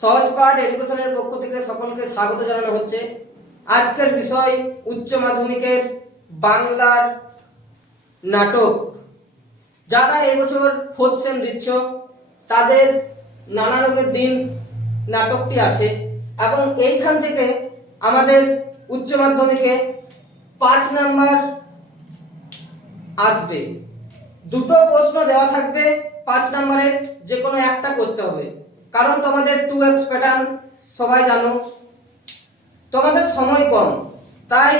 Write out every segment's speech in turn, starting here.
সহজ পাঠ এডুকেশনের পক্ষ থেকে সকলকে স্বাগত জানানো হচ্ছে। আজকের বিষয় উচ্চ মাধ্যমিকের বাংলার নাটক। যারা এবছর ফোর্থ সেম দিচ্ছ, তাদের নানা রোগের দিন নাটকটি আছে এবং এইখান থেকে আমাদের উচ্চ মাধ্যমিকে পাঁচ নাম্বার আসবে। দুটো প্রশ্ন দেওয়া থাকবে, পাঁচ নাম্বারের যে কোনো একটা করতে হবে। কারণ তোমাদের টু এক্স প্যাটার্ন সবাই জানো। তোমাদের সময় কম। তাই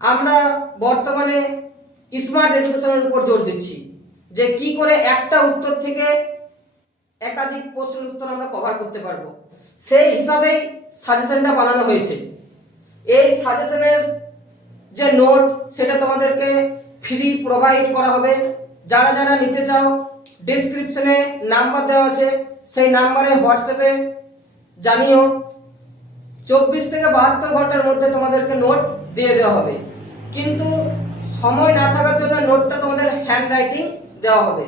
আমরা বর্তমানে স্মার্ট এডুকেশনের উপর জোর দিচ্ছি। যে কি করে একটা উত্তর থেকে একাধিক প্রশ্নের উত্তর আমরা কভার করতে পারব। সেই হিসাবেই সাজেশনটা বানানো হয়েছে। এই সাজেশনের যে নোট সেটা তোমাদেরকে ফ্রি প্রোভাইড করা হবে। যারা যারা নিতে চাও ডেসক্রিপশনে নাম্বার দেওয়া আছে। সেই নাম্বারে হোয়াটসঅ্যাপে জানিও। চব্বিশ থেকে বাহাত্তর ঘণ্টার মধ্যে তোমাদেরকে নোট দিয়ে দেওয়া হবে। কিন্তু সময় না থাকার জন্য নোটটা তোমাদের হ্যান্ড রাইটিং দেওয়া হবে।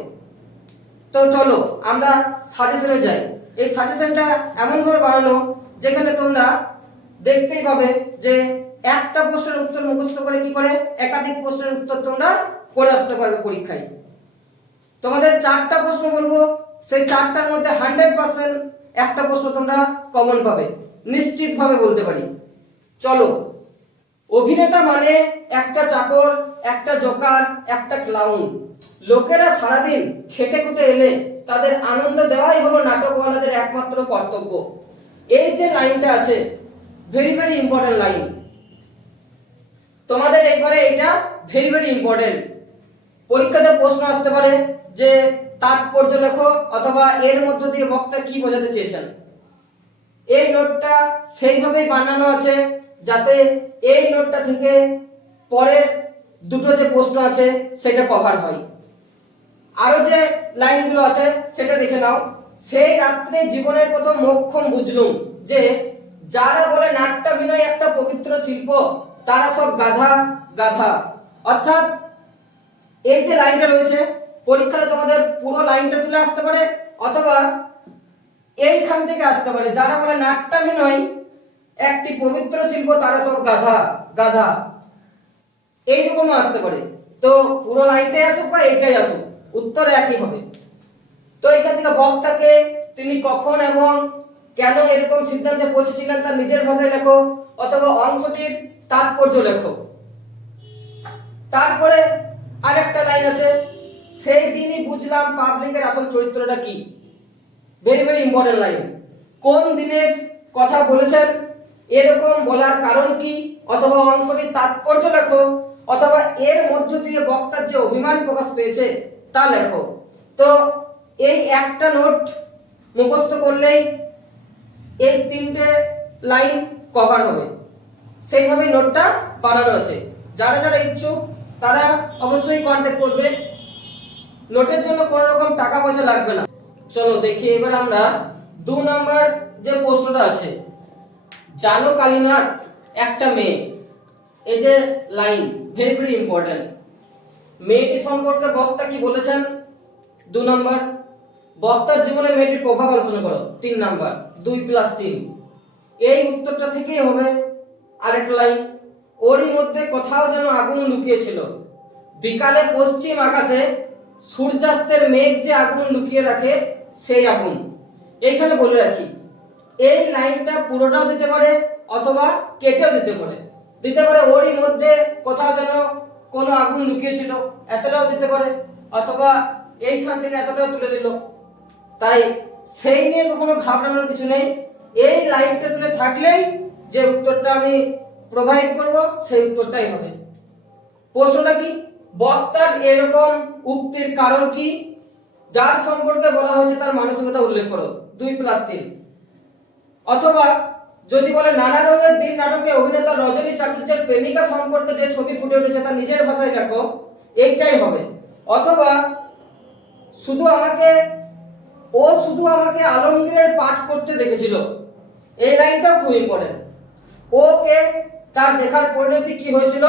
তো চলো, আমরা সাজেশনে যাই। এই সাজেশনটা এমনভাবে বানানো যেখানে তোমরা দেখতেই পাবে যে একটা প্রশ্নের উত্তর মুখস্থ করে কি করে? একাধিক প্রশ্নের উত্তর তোমরা করে আসতে পারবে পরীক্ষায়। তোমাদের চারটা প্রশ্ন বলব সেই চারটার মধ্যে হান্ড্রেড পার্সেন্ট একটা প্রশ্ন তোমরা কমন পাবে। নিশ্চিতভাবে বলতে পারি। চলো, অভিনেতা মানে একটা চাকর, একটা জোকার, একটা ক্লাউন লোকেরা সারাদিন খেটে খুটে এলে তাদের আনন্দ দেওয়াই হলো নাটকওয়ালাদের একমাত্র কর্তব্য। এই যে লাইনটা আছে ভেরি ভেরি ইম্পর্টেন্ট লাইন তোমাদের একবারে এটা ভেরি ভেরি ইম্পর্টেন্ট পরীক্ষাতে প্রশ্ন আসতে পারে যে তাৎপর্য লেখো অথবা এর মধ্য দিয়ে বক্তা কি বোঝাতে চেয়েছেন। এই নোটটা সেইভাবেই বানানো আছে যাতে এই নোটটা থেকে পরের দুটো যে প্রশ্ন আছে সেটা কভার হয়। আরও যে লাইনগুলো আছে সেটা দেখে নাও। সেই রাত্রে জীবনের প্রথম মোক্ষম বুঝলুম যে, যারা বলে নাট্যাভিনয় একটা পবিত্র শিল্প, তারা সব গাধা গাধা। অর্থাৎ এই যে লাইনটা রয়েছে, পরীক্ষাতে তোমাদের পুরো লাইনটা তুলে আসতে পারে, অথবা এইখান থেকে আসতে পারে। যারা বলে নাট্যামি নয়, একটি পবিত্র শিল্প তারা সব গাধা গাধা। এইরকমও আসতে পারে। তো পুরো লাইনটাই আসুক বা এইটাই আসুক, উত্তর একই হবে। তো এখান থেকে বক্তাকে তিনি কখন এবং কেন এরকম সিদ্ধান্তে পৌঁছেছিলেন তার নিজের ভাষায় লেখো, অথবা অংশটির তাৎপর্য লেখো। তারপরে আরেকটা লাইন আছে, সেই দিনই বুঝলাম পাবলিকের আসল চরিত্রটা কি। ভেরি ভেরি ইম্পর্টেন্ট লাইন কোন দিনের কথা বলেছেন, এরকম বলার কারণ কি, অথবা অংশটির তাৎপর্য লেখো, অথবা এর মধ্য দিয়ে বক্তার যে অভিমান প্রকাশ পেয়েছে, তা লেখো। তো এই একটা নোট মুখস্থ করলেই এই তিনটে লাইন কভার হবে। সেইভাবে নোটটা বানানো আছে। যারা যারা ইচ্ছুক তারা অবশ্যই কন্ট্যাক্ট করবে। নোটের জন্য কোনো রকম টাকা পয়সা লাগবে না। চলো দেখি এবার আমরা দু নাম্বার যে প্রশ্নটা আছে, জানো কালীনাথ একটা মেয়ে? এই যে লাইন ভেরি ভেরি ইম্পর্টেন্ট মেয়েটি সম্পর্কে বক্তা কি বলেছেন? দু নম্বর। বক্তার জীবনে মেয়েটির প্রভাব আলোচনা করো। তিন নাম্বার, দুই প্লাস তিন। এই উত্তরটা থেকেই হবে আরেকটা লাইন ওরই মধ্যে কোথাও যেন আগুন লুকিয়েছিল। বিকালে পশ্চিম আকাশে সূর্যাস্তের মেঘ যে আগুন লুকিয়ে রাখে, সেই আগুন। এইখানে বলে রাখি, এই লাইনটা পুরোটাও দিতে পারে অথবা কেটেও দিতে পারে। দিতে পারে ওরই মধ্যে কোথাও যেন কোনো আগুন লুকিয়েছিল, এতটাও দিতে পারে অথবা এইখান থেকে এতটাও তুলে দিল। তাই সেই নিয়ে কখনো ঘাবড়ানোর কিছু নেই। এই লাইনটা তুলে থাকলেই যে উত্তরটা আমি প্রোভাইড করব, সেই উত্তরটাই হবে। প্রশ্নটা কি? বক্তার এরকম উক্তির কারণ কি? যার সম্পর্কে বলা হয়েছে তার মানসিকতা উল্লেখ করো, দুই প্লাস তিন। অথবা যদি বলে, নানা রঙের দিন নাটকে অভিনেতা রজনী চাটুর্যের প্রেমিকা সম্পর্কে যে ছবি ফুটে উঠেছে তা নিজের ভাষায় লেখো, এইটাই হবে। অথবা, শুধু আমাকে, ও শুধু আমাকে আলমগীরের পাঠ করতে দেখেছিল। এই লাইনটাও খুব ইম্পর্টেন্ট ওকে তার দেখার পরিণতি কি হয়েছিল?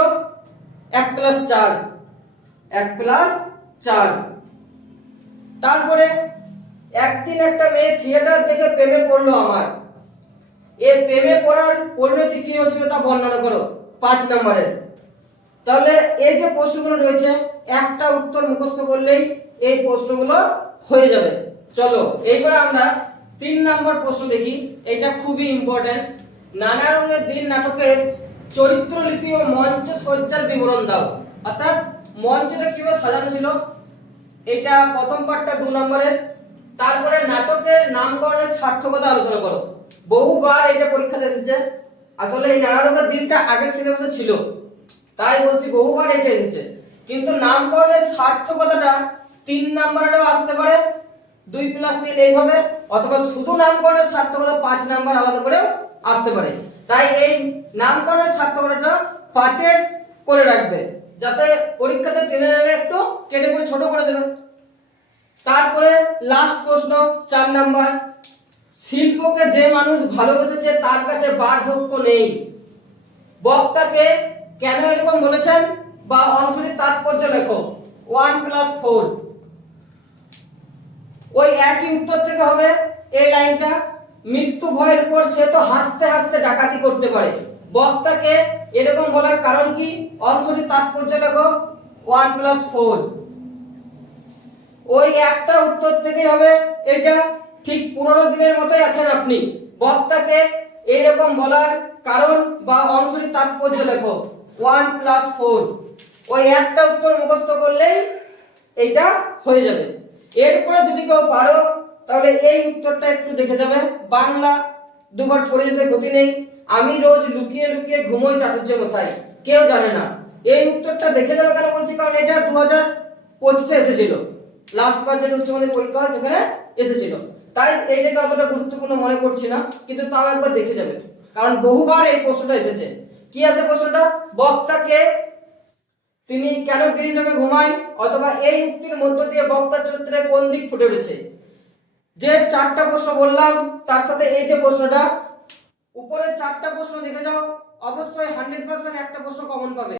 এক প্লাস চার। এক প্লাস চার। তারপরে একদিন একটা মেয়ে থিয়েটার দেখে প্রেমে পড়ল আমার। এই প্রেমে পড়ার পরিণতি কি হয়েছিল তা বর্ণনা করো, পাঁচ নম্বরের তাহলে এই যে প্রশ্নগুলো রয়েছে, একটা উত্তর মুখস্থ করলেই এই প্রশ্নগুলো হয়ে যাবে। চলো, এইবার আমরা তিন নম্বর প্রশ্ন দেখি, এটা খুবই ইম্পর্টেন্ট নানা রঙের দিন নাটকের চরিত্রলিপি ও মঞ্চ সজ্জার বিবরণ দাও। অর্থাৎ মঞ্চটা কীভাবে সাজানো ছিল? এটা প্রথম পার্টটা দু নম্বরের তারপরে নাটকের নামকরণের সার্থকতা আলোচনা করো। বহুবার এটা পরীক্ষাতে এসেছে। আসলে এই নানারকের দিনটা আগের সিলেবাসে ছিল। তাই বলছি বহুবার এটা এসেছে। কিন্তু নামকরণের সার্থকতাটা তিন নাম্বারেরও আসতে পারে, দুই প্লাস তিন এইভাবে, অথবা শুধু নামকরণের সার্থকতা পাঁচ নাম্বার আলাদা করেও আসতে পারে। তাই এই নামকরণের সার্থকতাটা পাঁচের করে রাখবে, যাতে পরীক্ষাতে তিনের আগে একটু, কেটে করে ছোট করে দেবে। তারপরে লাস্ট প্রশ্ন, চার নাম্বার, শিল্পকে যে মানুষ ভালোবেসেছে তার কাছে বার্ধক্য নেই। বক্তাকে কেন এরকম বলেছেন? বা অংশটির তাৎপর্য লেখো। ওয়ান প্লাস ফোর ওই একই উত্তর থেকে হবে এই লাইনটা। মৃত্যু ভয়ের উপর সে তো হাসতে হাসতে ডাকাতি করতে পারে। বক্তাকে এরকম বলার কারণ কি? অংশটির তাৎপর্য লেখো ওয়ান প্লাস ফোর ওই একটা উত্তর থেকে হবে, এটা ঠিক পুরোনো দিনের মতোই আছেন আপনি। বক্তাকে এইরকম বলার কারণ বা অংশটি তাৎপর্য লেখো ওয়ান প্লাস ফোর ওই একটা উত্তর মুখস্থ করলেই এটা হয়ে যাবে। এরপরে যদি কেউ পারো তাহলে এই উত্তরটা একটু দেখে যাবে। বাংলা দুবার পড়ে যেতে গতি নেই। আমি রোজ লুকিয়ে লুকিয়ে ঘুমোই চাটুর্য মশাই। কেউ জানে না। এই উত্তরটা দেখে যাবে কেন বলছি? কারণ এটা দু হাজার পঁচিশে এসেছিল। লাস্ট বার যেটা উচ্চ মাধ্যমিক পরীক্ষা হয়, সেখানে এসেছিল। তাই এইটাকে অতটা গুরুত্বপূর্ণ মনে করছি না, কিন্তু তাও একবার দেখে যাবে। কারণ বহুবার এই প্রশ্নটা এসেছে। কি আছে প্রশ্নটা? বক্তাকে তিনি কেন গিরি নামে ঘুমায়? অথবা এই উক্তির মধ্য দিয়ে বক্তা চরিত্রে কোন দিক ফুটে উঠেছে? যে চারটা প্রশ্ন বললাম, তার সাথে এই যে প্রশ্নটা উপরে চারটা প্রশ্ন দেখে যাও, অবশ্যই হান্ড্রেড একটা প্রশ্ন কমন পাবে।